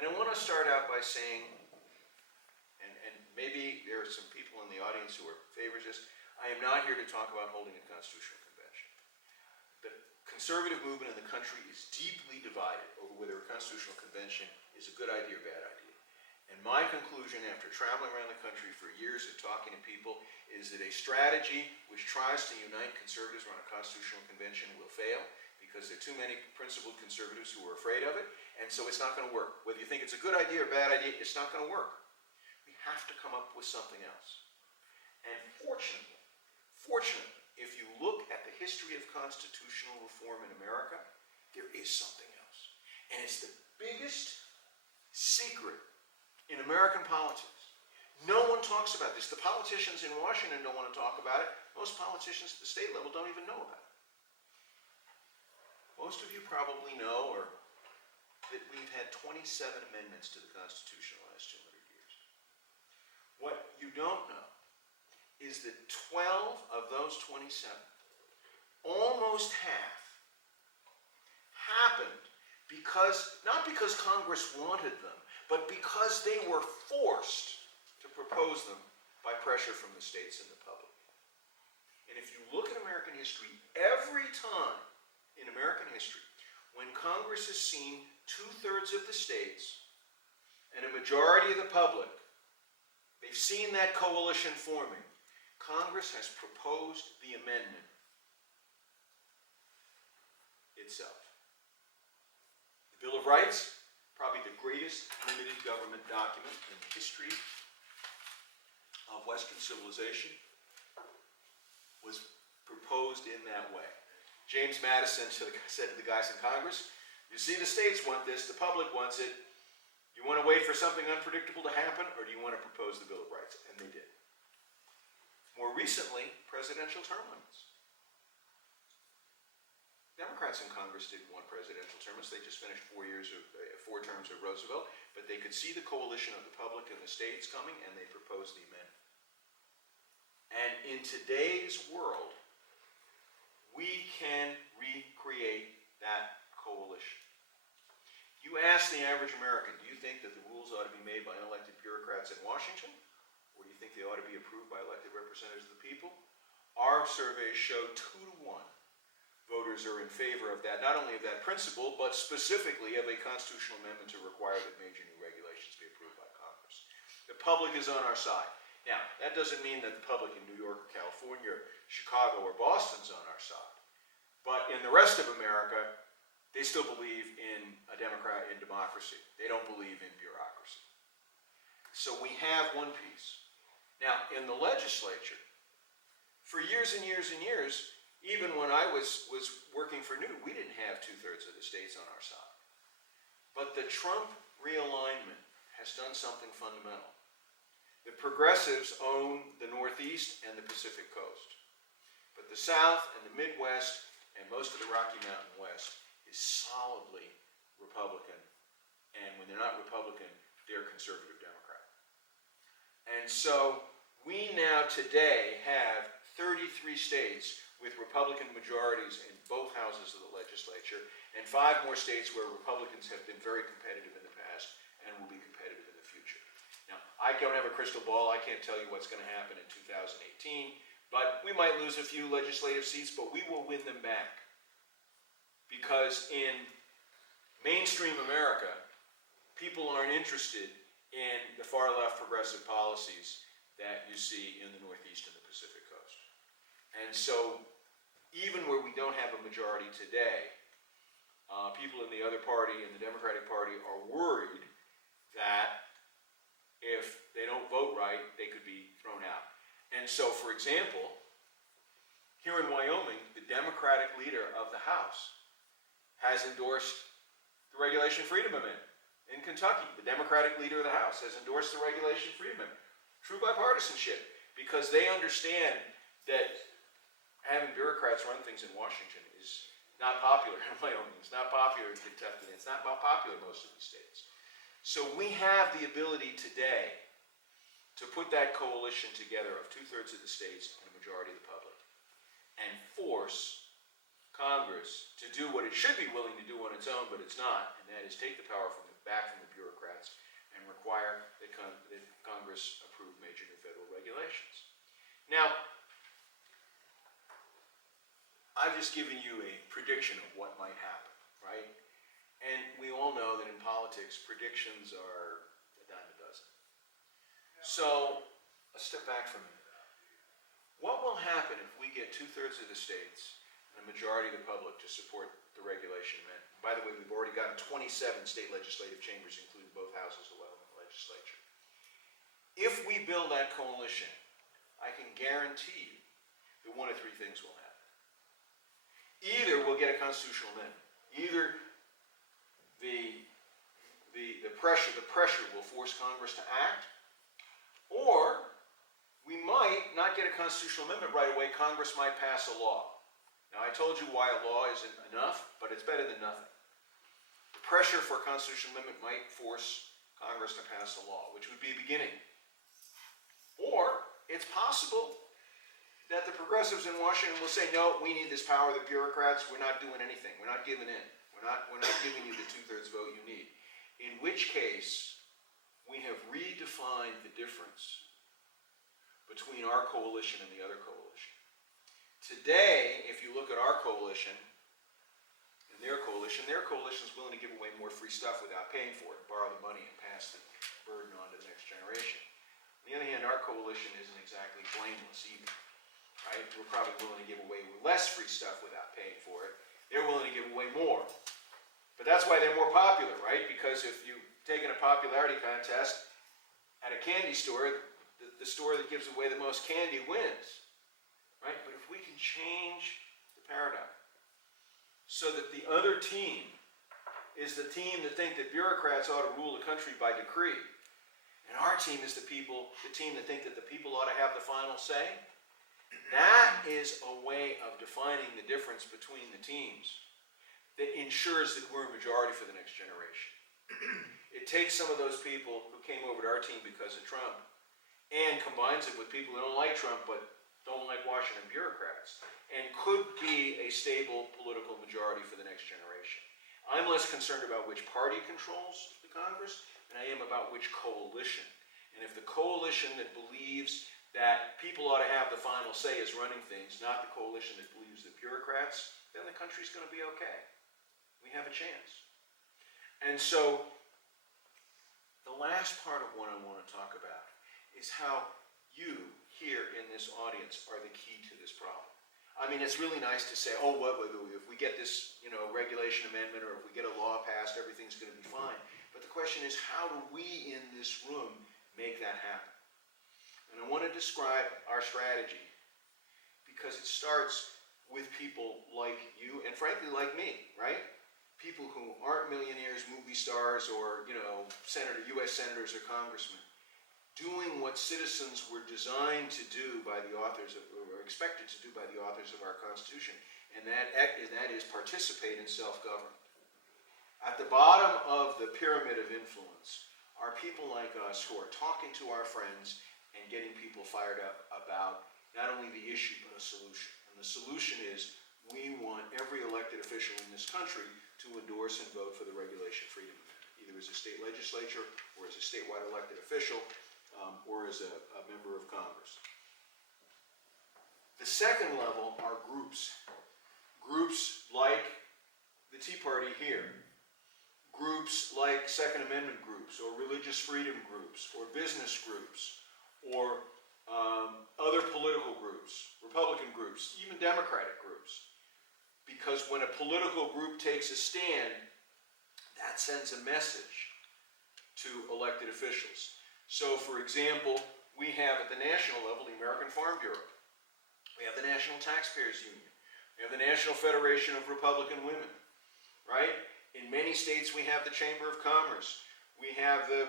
And I want to start out by saying, and maybe there are some people in the audience who are favors this, I am not here to talk about holding a constitutional convention. The conservative movement in the country is deeply divided over whether a constitutional convention is a good idea or bad idea. And my conclusion after traveling around the country for years and talking to people is that a strategy which tries to unite conservatives around a constitutional convention will fail because there are too many principled conservatives who are afraid of it, and so it's not going to work. Whether you think it's a good idea or bad idea, it's not going to work. We have to come up with something else. And fortunately, if you look at the history of constitutional reform in America, there is something else. And it's the biggest secret in American politics. No one talks about this. The politicians in Washington don't want to talk about it. Most politicians at the state level don't even know about it. Most of you probably know that we've had 27 amendments to the Constitution in the last 200 years. What you don't know is that 12 of those 27, almost half, happened not because Congress wanted them, but because they were forced to propose them by pressure from the states and the public. And if you look at American history, every time in American history, when Congress has seen 2/3 of the states and a majority of the public, they've seen that coalition forming, Congress has proposed the amendment itself. The Bill of Rights, probably the greatest limited government document in the history of Western civilization, was proposed in that way. James Madison said to the guys in Congress, you see the states want this, the public wants it. You want to wait for something unpredictable to happen, or do you want to propose the Bill of Rights? And they did. More recently, presidential term limits. Democrats in Congress didn't want presidential term limits. They just finished 4 terms of Roosevelt, but they could see the coalition of the public and the states coming, and they proposed the amendment. And in today's world, we can recreate that coalition. You ask the average American, do you think that the rules ought to be made by unelected bureaucrats in Washington? Or do you think they ought to be approved by elected representatives of the people? Our surveys show 2-to-1. Voters are in favor of that, not only of that principle, but specifically of a constitutional amendment to require that major new regulations be approved by Congress. The public is on our side. Now, that doesn't mean that the public in New York or California or Chicago or Boston is on our side. But in the rest of America, they still believe in democracy. They don't believe in bureaucracy. So we have one piece. Now, in the legislature, for years and years and years, even when I was working for Newt, we didn't have 2/3 of the states on our side. But the Trump realignment has done something fundamental. The progressives own the Northeast and the Pacific Coast. But the South and the Midwest and most of the Rocky Mountain West is solidly Republican. And when they're not Republican, they're conservative Democrat. And so we now today have 33 states with Republican majorities in both houses of the legislature, and 5 more states where Republicans have been very competitive in the past and will be competitive in the future. Now, I don't have a crystal ball. I can't tell you what's going to happen in 2018, but we might lose a few legislative seats, but we will win them back. Because in mainstream America, people aren't interested in the far-left progressive policies that you see in the Northeast and the Pacific Coast. And so, even where we don't have a majority today, people in the other party, in the Democratic Party, are worried that if they don't vote right, they could be thrown out. And so, for example, here in Wyoming, the Democratic leader of the House has endorsed the Regulation Freedom Amendment. In Kentucky, the Democratic leader of the House has endorsed the Regulation Freedom Amendment. True bipartisanship, because they understand that having bureaucrats run things in Washington is not popular in Wyoming. It's not popular in Kentucky. It's not popular in most of these states. So we have the ability today to put that coalition together of 2/3 of the states and a majority of the public and force Congress to do what it should be willing to do on its own, but it's not, and that is take the power back from the bureaucrats and require that Congress approve major new federal regulations. Now, I've just given you a prediction of what might happen, right? And we all know that in politics, predictions are a dime a dozen. So, let's step back for a minute. What will happen if we get 2/3 of the states and a majority of the public to support the regulation amendment? By the way, we've already gotten 27 state legislative chambers, including both houses of the legislature. If we build that coalition, I can guarantee you that one of three things will happen. Either we'll get a constitutional amendment. Either the pressure will force Congress to act, or we might not get a constitutional amendment right away. Congress might pass a law. Now, I told you why a law isn't enough, but it's better than nothing. The pressure for a constitutional amendment might force Congress to pass a law, which would be a beginning. Or it's possible that the progressives in Washington will say, no, we need this power of the bureaucrats. We're not doing anything. We're not giving in. We're not giving you the 2/3 vote you need. In which case, we have redefined the difference between our coalition and the other coalition. Today, if you look at our coalition and their coalition is willing to give away more free stuff without paying for it, borrow the money and pass the burden on to the next generation. On the other hand, our coalition isn't exactly blameless either. Right? We're probably willing to give away less free stuff without paying for it. They're willing to give away more. But that's why they're more popular, right? Because if you take in a popularity contest at a candy store, the store that gives away the most candy wins. Right? But if we can change the paradigm so that the other team is the team that think that bureaucrats ought to rule the country by decree, and our team is the team that think that the people ought to have the final say, that is a way of defining the difference between the teams that ensures that we're a majority for the next generation. It takes some of those people who came over to our team because of Trump and combines it with people who don't like Trump but don't like Washington bureaucrats, and could be a stable political majority for the next generation. I'm less concerned about which party controls the Congress than I am about which coalition. And if the coalition that believes that people ought to have the final say is running things, not the coalition that believes that bureaucrats, then the country's going to be okay. We have a chance. And so, the last part of what I want to talk about is how you here in this audience are the key to this problem. I mean, it's really nice to say, oh, if we get this, regulation amendment, or if we get a law passed, everything's going to be fine. But the question is, how do we in this room make that happen? And I want to describe our strategy because it starts with people like you and frankly like me, right? People who aren't millionaires, movie stars, or U.S. senators or congressmen, doing what citizens were designed to do by the authors of, or expected to do by the authors of our Constitution, and that is participate in self-government. At the bottom of the pyramid of influence are people like us who are talking to our friends and getting people fired up about not only the issue but a solution. And the solution is we want every elected official in this country to endorse and vote for the Regulation Freedom Amendment, either as a state legislature or as a statewide elected official or as a member of Congress. The second level are groups. Groups like the Tea Party here. Groups like Second Amendment groups, or religious freedom groups, or business groups, or other political groups, Republican groups, even Democratic groups. Because when a political group takes a stand, that sends a message to elected officials. So, for example, we have at the national level the American Farm Bureau. We have the National Taxpayers Union. We have the National Federation of Republican Women, right? In many states, we have the Chamber of Commerce. We have the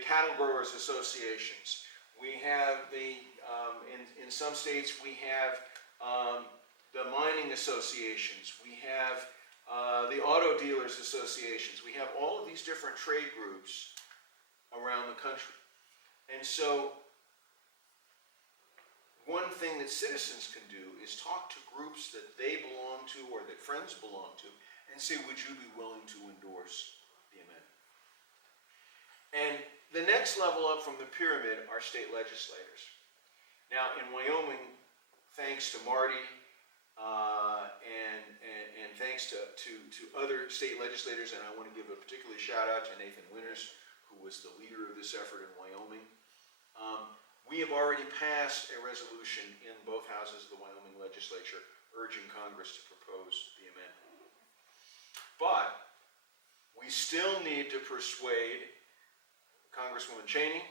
cattle growers associations. We have in some states, we have the mining associations. We have the auto dealers associations. We have all of these different trade groups around the country. And so one thing that citizens can do is talk to groups that they belong to or that friends belong to and say, would you be willing to endorse the amendment? And the next level up from the pyramid are state legislators. Now, in Wyoming, thanks to Marty and thanks to other state legislators, and I want to give a particular shout out to Nathan Winters, who was the leader of this effort in Wyoming. We have already passed a resolution in both houses of the Wyoming legislature urging Congress to propose the amendment. But we still need to persuade Congresswoman Cheney,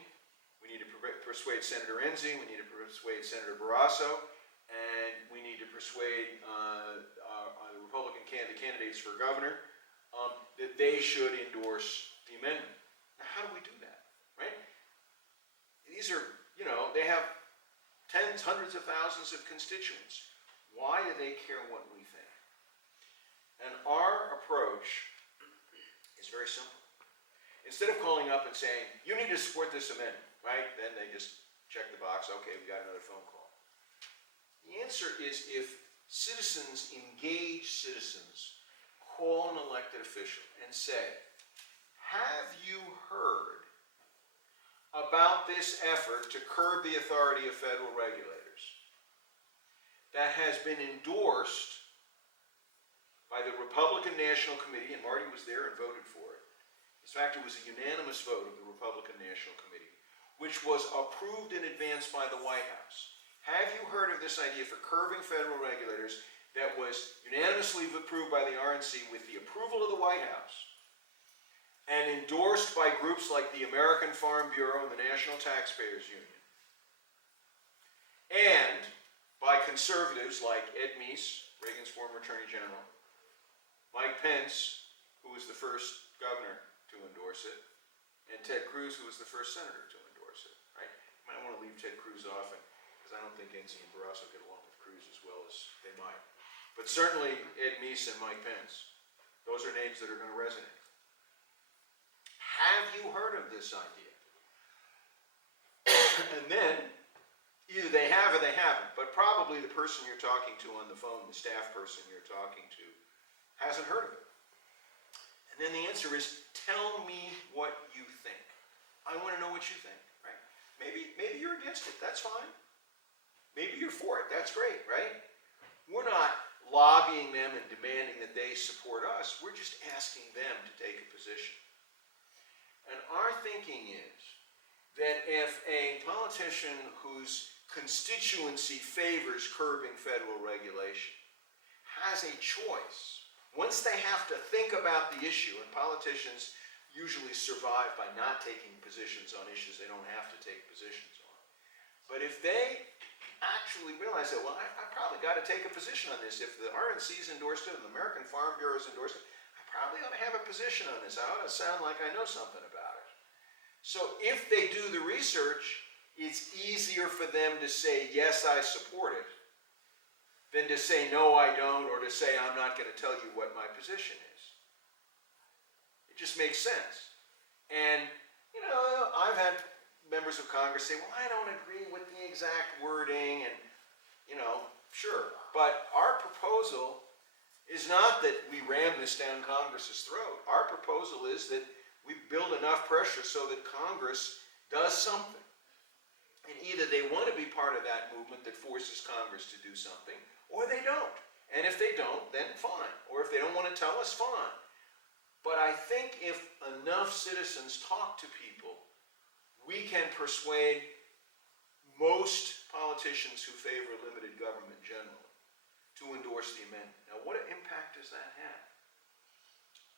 we need to persuade Senator Enzi, we need to persuade Senator Barrasso, and we need to persuade the Republican candidates for governor that they should endorse the amendment. Now, how do we do that, right? These are, they have tens, hundreds of thousands of constituents. Why do they care what we think? And our approach is very simple. Instead of calling up and saying, you need to support this amendment, right? Then they just check the box, okay, we got another phone call. The answer is if citizens engage citizens, call an elected official and say, have you heard about this effort to curb the authority of federal regulators that has been endorsed by the Republican National Committee, and Marty was there and voted for it. In fact, it was a unanimous vote of the Republican National Committee, which was approved in advance by the White House. Have you heard of this idea for curbing federal regulators that was unanimously approved by the RNC with the approval of the White House and endorsed by groups like the American Farm Bureau and the National Taxpayers Union, and by conservatives like Ed Meese, Reagan's former Attorney General, Mike Pence, who was the first governor to endorse it, and Ted Cruz, who was the first senator to endorse it, right? You might want to leave Ted Cruz off, because I don't think Enzi and Barrasso get along with Cruz as well as they might. But certainly Ed Meese and Mike Pence, those are names that are going to resonate. Have you heard of this idea? And then, either they have or they haven't, but probably the person you're talking to on the phone, the staff person you're talking to, hasn't heard of it. And then the answer is, tell me what you think. I want to know what you think, right? Maybe you're against it, that's fine. Maybe you're for it, that's great, right? We're not lobbying them and demanding that they support us, we're just asking them to take a position. And our thinking is that if a politician whose constituency favors curbing federal regulation has a choice, once they have to think about the issue, and politicians usually survive by not taking positions on issues they don't have to take positions on. But if they actually realize that, well, I probably got to take a position on this. If the RNC's endorsed it and the American Farm Bureau's endorsed it, I probably ought to have a position on this. I ought to sound like I know something about it. So if they do the research, it's easier for them to say, yes, I support it, than to say, no, I don't, or to say, I'm not going to tell you what my position is. It just makes sense. And, I've had members of Congress say, well, I don't agree with the exact wording, and, sure. But our proposal is not that we ram this down Congress's throat. Our proposal is that we build enough pressure so that Congress does something. And either they want to be part of that movement that forces Congress to do something, or they don't. And if they don't, then fine. Or if they don't want to tell us, fine. But I think if enough citizens talk to people, we can persuade most politicians who favor limited government generally to endorse the amendment. Now, what impact does that have?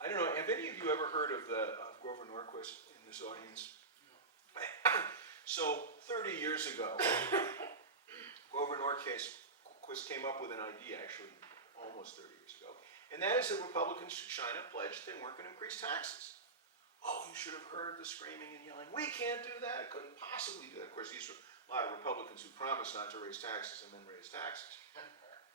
I don't know, have any of you ever heard of Grover Norquist in this audience? No. So, 30 years ago, Grover Norquist came up with an idea, actually, almost 30 years ago, and that is that Republicans should sign a pledge they weren't going to increase taxes. Oh, you should have heard the screaming and yelling. We can't do that. Couldn't possibly do that. Of course, these were a lot of Republicans who promised not to raise taxes and then raise taxes,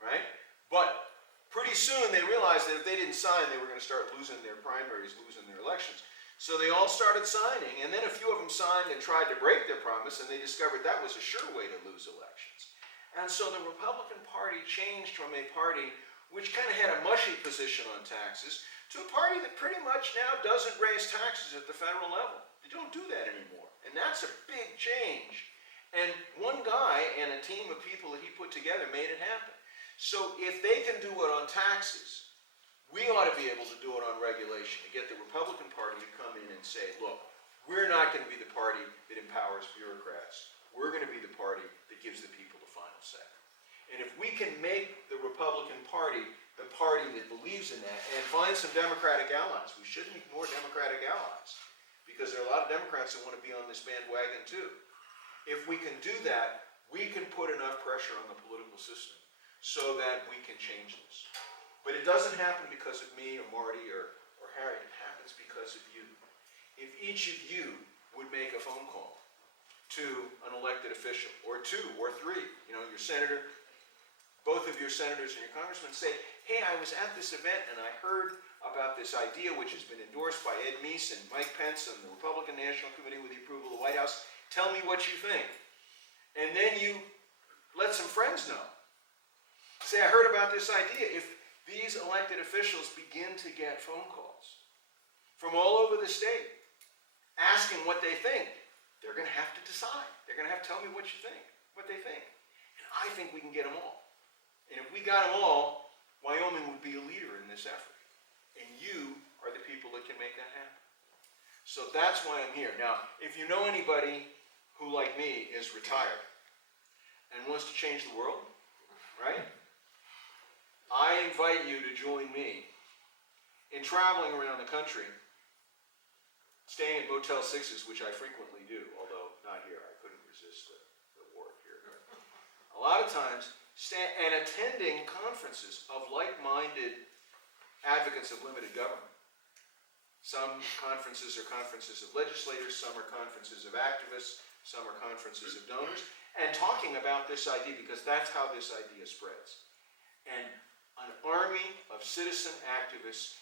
right? But pretty soon they realized that if they didn't sign, they were going to start losing their primaries, losing their elections. So they all started signing, and then a few of them signed and tried to break their promise, and they discovered that was a sure way to lose elections. And so the Republican Party changed from a party which kind of had a mushy position on taxes to a party that pretty much now doesn't raise taxes at the federal level. They don't do that anymore. And that's a big change. And one guy and a team of people that he put together made it happen. So if they can do it on taxes, we ought to be able to do it on regulation, to get the Republican Party to come in and say, look, we're not going to be the party that empowers bureaucrats. We're going to be the party that gives the people the final say. And if we can make the Republican Party the party that believes in that and find some Democratic allies, we shouldn't ignore Democratic allies, because there are a lot of Democrats that want to be on this bandwagon too. If we can do that, we can put enough pressure on the political system so that we can change this. But it doesn't happen because of me or Marty or Harry. It happens because of you. If each of you would make a phone call to an elected official, or two, or three, your senator, both of your senators and your congressmen, say, hey, I was at this event and I heard about this idea which has been endorsed by Ed Meese and Mike Pence and the Republican National Committee with the approval of the White House. Tell me what you think. And then you let some friends know. Say, I heard about this idea. If these elected officials begin to get phone calls from all over the state asking what they think, they're going to have to decide. They're going to have to tell me what they think. And I think we can get them all. And if we got them all, Wyoming would be a leader in this effort. And you are the people that can make that happen. So that's why I'm here. Now, if you know anybody who, like me, is retired and wants to change the world, right? I invite you to join me in traveling around the country, staying at Motel 6s, which I frequently do, although not here. I couldn't resist the war here. A lot of times, and attending conferences of like-minded advocates of limited government. Some conferences are conferences of legislators, some are conferences of activists, some are conferences of donors, and talking about this idea, because that's how this idea spreads. And an army of citizen activists